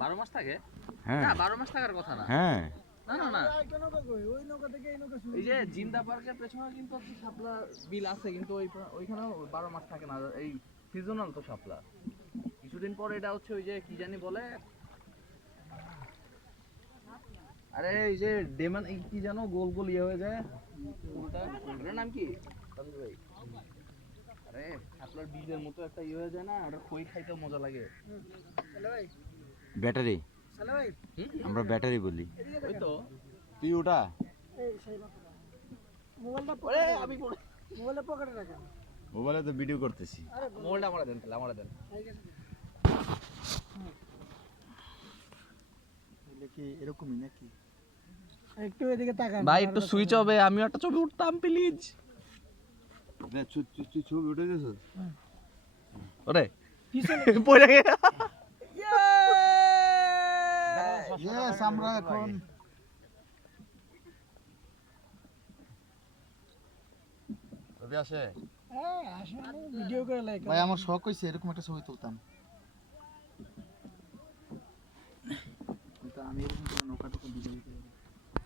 12 মাস থাকে? হ্যাঁ না 12 মাস থাকার কথা না। হ্যাঁ না না না ওই নৌকা থেকে এই নৌকা শুরু। এই যে জিন্দা পার্কের পেছনে কিন্তু হচ্ছে শাপলা বিল আছে কিন্তু ওইখানেও 12 মাস থাকে না এই সিজনাল তো শাপলা কিছুদিন পর এটা হচ্ছে ওই যে কি জানি বলে আরে এই যে ডেমান এই কি জানো গোল গোল ইয়ে হয়ে যায় ওটা ওটার নাম কি সঞ্জু ভাই আরে শাপলার বীজের মতো একটা ইয়ে হয়ে যায় না ওটা খই খাইতে মজা লাগে চলে ভাই ব্যাটারি চলে ভাই আমরা ব্যাটারি বলি ওই তো তুই ওটা এই সেই মাথা মোবাইলটা ওরে আমি মোবাইলটা পকেটে রাখেন। মোবাইলে তো ভিডিও করতেছি আরে মোবাইলটা আমরা দেন তাহলে আমরা দেন এই গেছে এলে কি এরকমই নাকি একটু এদিকে তাকান ভাই একটু সুইচ হবে আমিও একটা ছবি উঠতাম প্লিজ ছবি উঠে গেছে ওরে পিছনে পড়ে গেছে ইয়েস আমরা এখন ছবি আসে হ্যাঁ আসলে ভিডিও করে লাইক ভাই আমার শখ হইছে এরকম একটা ছবি তুলতাম আমি এরকম করে নৌকা টুকু ভিডিও